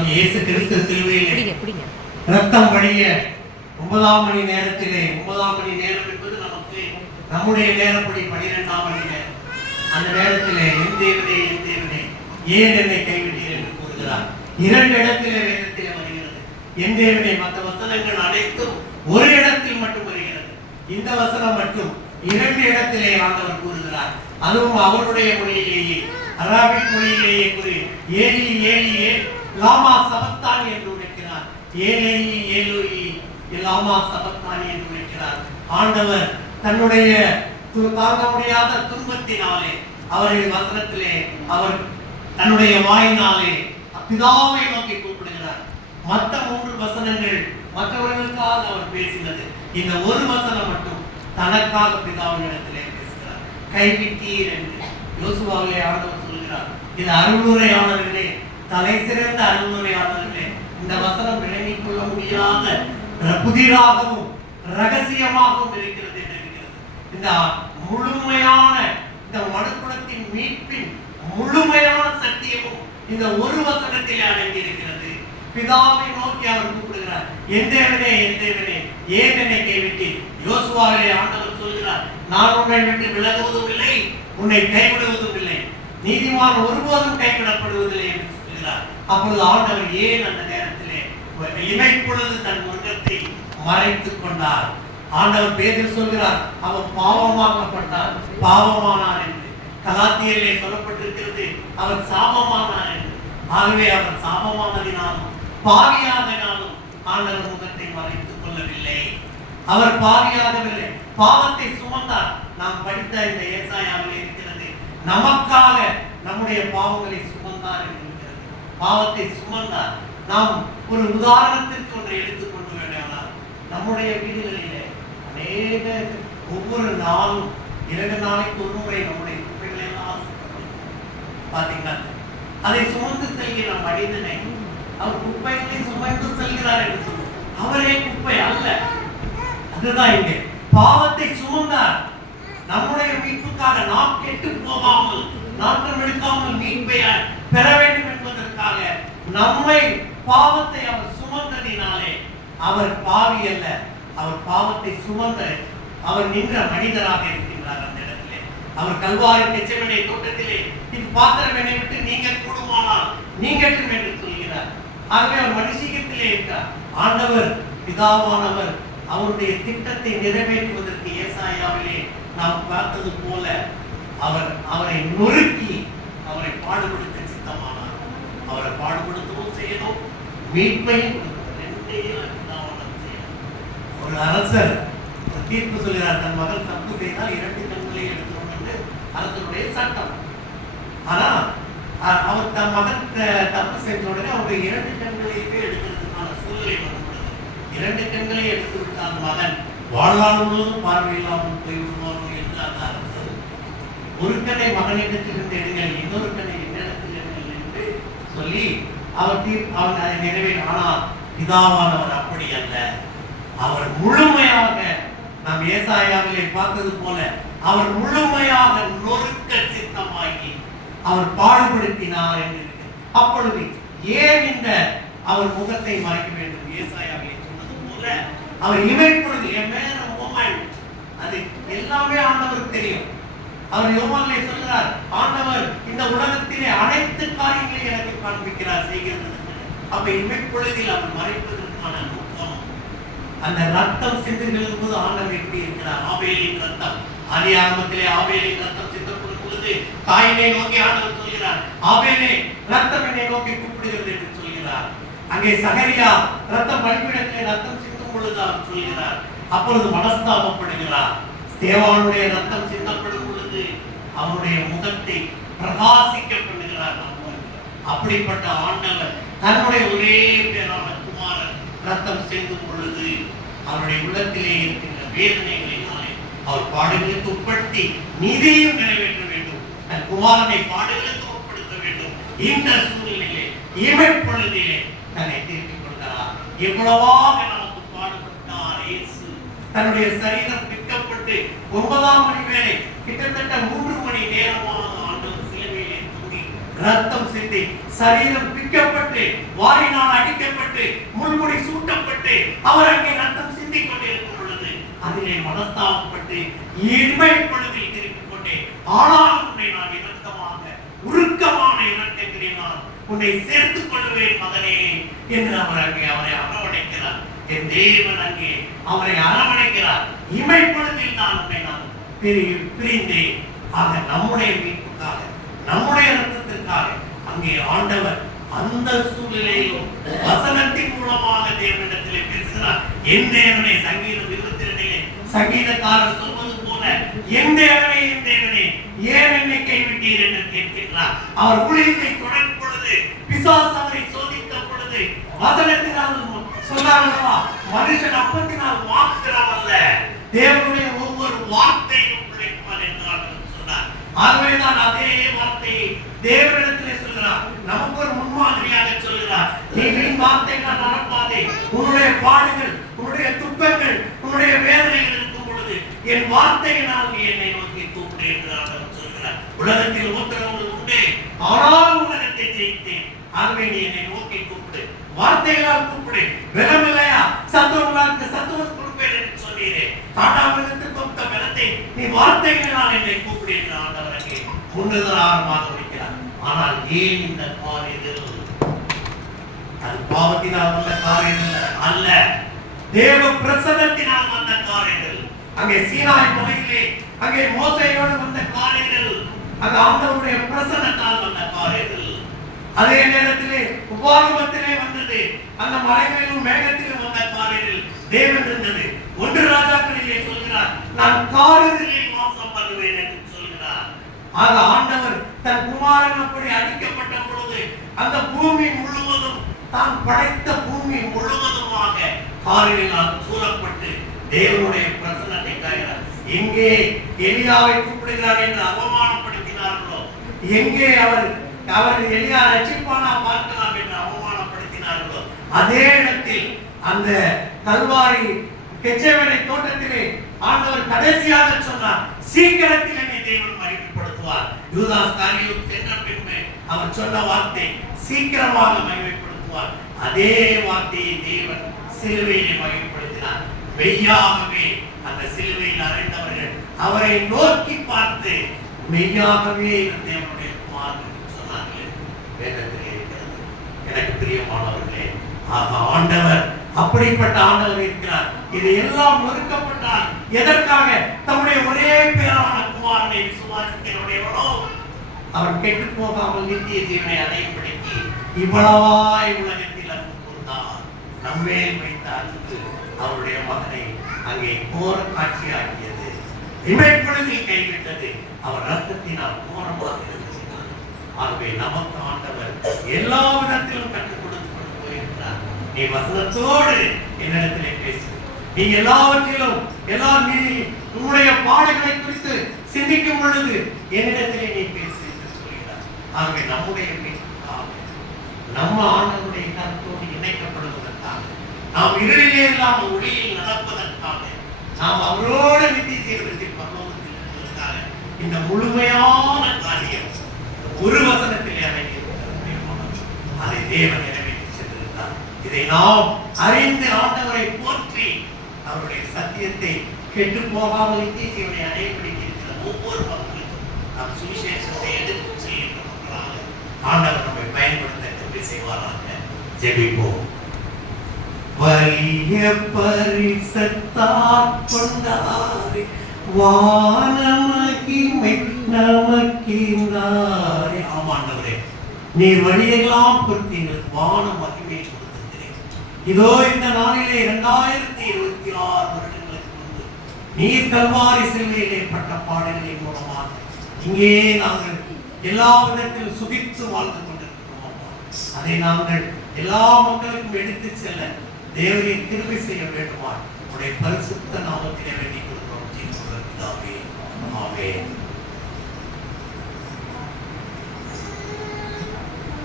கர்த்தராகிய இயேசு கிறிஸ்து சிலுவையிலே ரத்தம் வழிய 9ஆம் மணி நேரத்திலே 9ஆம் மணி நேரம் என்பது நமக்கு நம்முடைய நேரப்படி 12ஆம் மணி நேரம். அந்த நேரத்திலே என் தேவனே ஏன் என்னை கைவிட்டீர் என்று கூறுகிறார். 2 இடத்திலே வேதத்திலே வருகிறது. என் தேவனே, மற்ற வசனங்கள் அனைத்தும் ஒரு இடத்தில் மட்டும் வருகிறது. இந்த வசனம் மட்டும் 2 இடத்திலே ஆண்டவர் கூறுகிறார். அதுவும் அவருடைய மொழியிலேயே, அரபிக் மொழியிலேயே கூறி ஏலி ஏலி லாமா சபக்தானி என்று உரைக்கிறார். ஏலேயி ஏலோயி லாமா சபக்தானி என்று உரைக்கிறார். ஆண்டவர் தன்னுடைய தாங்க முடியாத துன்பத்தினாலே அவரின் வசனத்திலே அவர் தன்னுடைய வாயினாலே பிதாவை நோக்கி கூப்பிடுகிறார். மற்ற 3 வசனங்கள் மற்றவர்களுக்காக அவர் பேசினது. இந்த ஒரு வசனம் மட்டும் தனக்காக பிதாவினிடத்திலே பேசுகிறார். கைவிட்டீர் என்று யோசுவாவிலே ஆண்டவர் சொல்கிறார். இது அருளுரையாளர்களே, தலை சிறந்த அருளுரையாளர்களே, இந்த வசனம் விளங்கிக் கொள்ள முடியாத புதிராகவும் ரகசியமாகவும் இருக்கிறது என்று இருக்கிறது. இந்த முழுமையான இந்த மனுக்குலத்தின் மீட்பின் முழுமையான சத்தியமும் இந்த ஒரு வசனத்திலே அடங்கி இருக்கிறது. பிதாவை நோக்கி அவர் கூப்பிடுகிறார். என் தேவனே ஏன் என்னை கைவிட்டீர்? யோசுவாவிலே ஆண்டவர் சொல்கிறார், நான் உன்னை விட்டு விலகுவதும் இல்லை, உன்னை கைவிடுவதும் இல்லை, நீதிமான் ஒருபோதும் கைவிடப்படுவதில்லை என்று சொல்கிறார். அப்பொழுது ஆண்டவர் ஏன் அந்த நேரத்திலே இமைப்பொழுது தன் முகத்தை மறைத்துக் கொண்டார்? ஆண்டவர் பேதுரு சொல்கிறார், அவன் பாவமாக்கப்பட்டார், பாவமானார் என்று. கலாத்தியரிலே சொல்லப்பட்டிருக்கிறது, அவர் சாபமானார் என்று. ஆகவே அவர் சாபமானதினாலும் பாவியாதனாலும் ஆண்டவர் முகத்தை மறைத்துக் கொள்ளவில்லை. அவர் பாவியாகவில்லை, பாவத்தை சுமந்தார். நாம் படித்த இந்த ஏசாயாவில் இருக்கிறது, நமக்காக நம்முடைய பாவங்களை சுமந்தார் என்று இருக்கிறது. பாவத்தை சுமந்தார். நாம் ஒரு உதாரணத்திற்கு ஒன்றை எடுத்துக்கொண்டு வேண்டாம். நம்முடைய வீடுகளிலே அநேக ஒவ்வொரு நாளும் 2 நாளைக்கு ஒரு முறை நம்முடைய குப்பைகளை எல்லாம் பார்த்தீங்கன்னா அதை சுமந்து செல்கிற மனிதனை அவர் குப்பைகளை சுமந்து செல்கிறார் என்று சொல்லுவோம். அவரே குப்பை அல்ல. அதுதான் இங்கே பாவத்தை சுமந்தார். நம்முடைய மீட்புக்காக நாம் கெட்டு போகாமல், நாட்டம் எடுக்காமல் மீட்பை பெற வேண்டும் என்பதற்காக நம்மை பாவத்தை அவர் சுமந்ததினாலே அவர் பாவி அல்ல, அவர் பாவத்தை சுமந்த அவர் நின்ற மனிதராக இருக்கின்றார். அந்த இடத்திலே அவர் கல்வாரி கெச்சமனே தோட்டத்திலே இது பாத்திரம் என்னை விட்டு நீங்க கூடுமானால் நீங்கட்டும் என்று சொல்கிறார். ஆகவே அவர் மனுஷீகத்திலே இருக்கிறார். ஆண்டவர் பிதாவானவர் அவருடைய திட்டத்தை நிறைவேற்றுவதற்கு ஏசாயாவிலே நாம் பார்த்தது போல அவரை நொறுக்கி அவரை பாடுபடுத்த சித்தமானார். அவரை பாடுபடுத்தவும் செய்யணும், மீட்பையும் செய்யணும். ஒரு அரசர் தீர்ப்பு சொல்கிறார், தன் மகன் தப்பு செய்தால் 2 கண்களை எடுக்கணும் என்று அரசனுடைய சட்டம். ஆனா அவர் தன் மகன் தப்பு செஞ்ச உடனே அவருடைய 2 கண்களையுமே எடுக்கிறதுக்கான சூழ்நிலை வரப்படுது. 2 கண்களை எடுத்து விட்டார் மகன். வாழ்நாள் முழுவதும் பார்வையில்லாமல் போய்விடுவார்கள் என்று அந்த அரசர், ஒரு கண்ணை மகனிடத்திலிருந்து எடுங்கள், இன்னொரு கண்ணை என்னிடத்தில் எடுங்கள் என்று சொல்லி அவர் அதை நிறைவேற்ற. ஆனால் பிதாவானவர் அப்படி அல்ல. அவர் முழுமையாக, நாம் ஏசாயாவிலே பார்த்தது போல, அவர் முழுமையாக நொறுக்க சித்தமாகி அவர் பாடுபடுத்தினார் என்று இருக்கு. அப்பொழுது ஏன் இந்த அவர் முகத்தை மறைக்க வேண்டும்? ஏசாயாவிலே சொன்னது போல அவர் இமைப்பொழுது அது எல்லாமே ஆண்டவருக்கு தெரியும். அவர் யோவானிலே சொல்கிறார், ஆண்டவர் இந்த உலகத்திலே அனைத்து காரியங்களையும் எனக்கு காண்பிக்கிறார் செய்கிறது. அப்ப இமைப்பொழுதில் அவர் மறைப்பதற்கான நோக்கம், அந்த ரத்தம் சிந்துகிற போது ஆண்டவர் எப்படி இருக்கிறார்? ஆபேலின் ரத்தம், ஆதி ஆரம்பத்திலே ஆபேலின் ரத்தம் சிந்தப்படும் பொழுது தாயினை நோக்கி ஆண்டவர் சொல்கிறார், ஆபேலே ரத்தம் என்னை நோக்கி கூப்பிடுகிறது என்று சொல்கிறார். அங்கே சகரியா ரத்தம் பலிபீடத்திலே ரத்தம் சிந்தும் பொழுது அவர் சொல்கிறார். அப்பொழுது மனஸ்தாபப்படுகிறார். ஸ்தேவானுடைய ரத்தம் சிந்தப்படும் பொழுது அவருடைய முகத்தை பிரகாசிக்க பண்ணுகிறார். அப்படிப்பட்ட ஆண்டவர் தன்னுடைய ஒரே பேரான குமாரன் ரத்தம் சிந்தும் பொழுது அவருடைய உள்ளத்திலே இருக்கின்ற வேதனைகளினாலே அவர் பாடுகளுக்கு உட்படுத்தி நீதியையும் நிறைவேற்ற வேண்டும், தன் குமாரனை பாடுகளுக்கு உட்படுத்த வேண்டும். இந்த சூழ்நிலையிலே இமைப்பொழுதிலே தன்னை திருப்பிக் கொள்கிறார். எவ்வளவாக நமக்கு பாடுபட்டார் இயேசு. தன்னுடைய சரீரம் பிற்கப்பட்டு 9ஆம் மணி வேளை கிட்டத்தட்ட 3 மணி நேரமாக ஆண்டவர் சிலுவையிலே தூங்கி ரத்தம் சிந்தி சரீரம் பிற்கப்பட்டு வாரினால் அடிக்கப்பட்டு முள்முடி சூட்டப்பட்டு அவர் அங்கே ரத்தம் சிந்திக் கொண்டிருக்கும் பொழுது அதிலே மனஸ்தாபப்பட்டு இன்மை பொழுதில் திருப்பிக் கொண்டே ஆனாலும் உன்னை நான் இரக்கமாக உருக்கமான இரக்கங்களினால் உன்னை சேர்த்துக் கொள்வேன் மகனே என்று அவர் அங்கே அவரை அரவணைக்கிறார். என் தேவன் அங்கே அவரை அரவணைக்கிறார். இமை பொழுதில் நான் பிரிந்தேன். ஆக நம்முடைய மீட்புக்காக நம்முடைய ரத்தத்திற்காக அங்கே ஆண்டவர் அந்த சூழ்நிலையிலும் வசனத்தின் மூலமாக தேவனிடத்திலே பேசுகிறார். என் தேவனே, சங்கீதம் 22 சங்கீதக்காரர் சொல்வது போல, என் தேவனே ஏன் என்னை கைவிட்டீர் என்று கேட்கிறார். அவர் ஊழியத்தை தொடரும் பொழுது, பிசாசு அவரை சோதித்த பொழுது வசனத்தினால் சொன்னார்களா, மனுஷன் அப்பத்தினால் மாத்திரம் அல்ல, தேவனுடைய ஒவ்வொரு வார்த்தையும் பிழைப்பார் என்றார் சொன்னார். ஆகவேதான் அதே வார்த்தையை தேவனிடத்திலே சொல்கிறார். நமக்கு ஒரு முன்மாதிரியாக சொல்கிறார். நீ வீண் வார்த்தைகள் நடப்பாதே. உன்னுடைய பாடுகள், உன்னுடைய துக்கங்கள், உன்னுடைய வேதனைகள் இருக்கும் பொழுது என் வார்த்தையினால் நீ என்னை நோக்கி கூப்பிடு என்று ஆண்டவர் சொல்கிறார். உலகத்தில் உத்தரவுகள் உண்டே, ஆனால் உலகத்தை ஜெயித்தேன். ஆகவே நீ என்னை நோக்கி கூப்பிடு, வார்த்தைகளால் கூப்பிடு. பலம் இல்லையா? சத்துவங்களுக்கு சத்துவம் கொடுப்பேன் என்று சொன்னீரே. காட்டாமிருகத்துக்கு கொடுத்த பலத்தை நீ வார்த்தைகளால் என்னை கூப்பிடு என்று ஆண்டவர் அங்கே முன்னுதாரணமாக வைக்கிறார். ஆனால் ஏன் இந்த காரியத்தில்? அது பாவத்தினால் வந்த காரியங்கள் அல்ல, தேவ பிரசன்னத்தினால் வந்த காரியங்கள். அங்கே சீனாய் மலையிலே அங்கே மோசேயோடு வந்த காரியங்கள், அந்த ஆண்டவருடைய பிரசன்னத்தால் வந்த காரியங்கள். அதே நேரத்திலே உபாகமத்திலே வந்தது, அந்த மலைகளிலும் மேகத்திலும் வந்த காரியங்கள் தேவன் இருந்தது. 1 ராஜாக்களிலே சொல்கிறார், நான் காரிலே வாசம் பண்ணுவேன் என்று சொல்கிறார். ஆக ஆண்டவர் தன் குமாரன் அப்படி அடிக்கப்பட்ட பொழுது அந்த பூமி முழுவதும், தான் படைத்த பூமி முழுவதுமாக காரினால் சூழப்பட்டு தேவனுடைய பிரசன்னத்தை காய்கிறார். எங்கே எலியாவை கூப்பிடுகிறார் என்று அவமானப்படுத்தினார்களோ, எங்கே அவர் எலியா ரட்சிப்பானா பார்க்கலாம் என்று அவமானப்படுத்தினார்களோ, அதே இடத்தில் அந்த கல்வாரி கெச்சேவனை தோட்டத்திலே ஆண்டவர் கடைசியாக சொன்னார், சீக்கிரத்தில் என்னை தேவன் மகிமைப்படுத்துவார். யூதாஸ் காரியோத் சென்ற பின்பு அவர் சொன்ன வார்த்தை, சீக்கிரமாக மகிமைப்படுத்துவார். அதே வார்த்தையை தேவன் சிலுவையிலே மகிமைப்படுத்தினார். மெய்யாகவே அந்த சிலுவையில் அறைந்தவர்கள் அவரை நோக்கி பார்த்து மெய்யாகவே தேவனுடைய குமாரன் சொன்னார்கள். வேதத்திலே இருக்கிறது. எனக்கு பிரியமானவர்களே, ஆக ஆண்டவர் அப்படிப்பட்ட ஆண்டவர் இருக்கிறார். இது எல்லாம் நொறுக்கப்பட்டால் எதற்காக? தம்முடைய ஒரே பேரான குமாரனை விசுவாசிக்கிறவனோ அவர் கெட்டு போகாமல் நித்திய ஜீவனை அடையும்படிக்கு இவ்வளவாய் உலகத்தில் அன்பு கூர்ந்தார். நம்மேல் வைத்த அன்பு அவருடைய மகனை அங்கே கோர காட்சியாக்கியது. இமைப்பொழுதில் கைவிட்டது. அவர் ரத்தத்தினால் கோரமாக இருக்கிறார். ஆகவே நமக்கு ஆண்டவர் எல்லா விதத்திலும் கற்றுக் கொடுத்து கொண்டு போயிருக்கிறார். நீ வசனத்தோடு என்னிடத்திலே பேசு. நீ எல்லாவற்றிலும் நீ உன்னுடைய பாடுகளை குறித்து சிந்திக்கும் பொழுது என்னிடத்திலே நீ பேசு என்று சொல்கிறார். ஆகவே நம்முடைய மீட்புக்காக, நம்ம ஆண்டவருடைய கருத்தோடு இணைக்கப்படுவதற்காக, நாம் இருளிலே இல்லாமல் ஒளியில் நடப்பதற்காக, நாம் அவரோடு நித்திய ஜீவனத்தில் பரலோகத்தில் இருப்பதற்காக இந்த முழுமையான காரியம் ஒரு வசனத்திலே அடங்கியிருக்கிறது. அதை தேவன் நிறைவேற்றி சென்றிருந்தார். இதை நாம் அறிந்து ஆண்டவரை போற்றி அவருடைய சத்தியத்தை கெட்டு போகாமல் நித்திய ஜீவனை அடையப்படுத்தி இருக்கிற ஒவ்வொரு மக்களுக்கும் நாம் சுவிசேஷத்தை எடுத்து செய்கின்ற மக்களாக ஆண்டவர் நம்மை பயன்படுத்த கருவி செய்வாராக. ஜெபிப்போம். வலிய பரிசத்தாற் கொண்டாரே, வானமகிமை நமக்கின்றாரே. ஆமாண்டவரே, நீர் வழியெல்லாம் பொறுத்தீர்கள், வான மகிமையை கொடுத்திருக்கிறேன். இதோ இந்த நாளிலே 2026 வருடங்களுக்கு முன்பு நீர் கல்வாரி சிலுவையிலே பட்ட பாடல்களின் மூலமாக இங்கே நாங்கள் எல்லா விதத்திலும் சுகித்து வாழ்ந்து கொண்டிருக்கிறோம். அதை நாங்கள் எல்லா மக்களுக்கும் எடுத்து செல்ல தேவனை கிருபை செய்ய வேண்டுமா உடைய பரிசுத்த நாமத்திலே வேண்டிக் கொள்கிறோம். ஆமென்.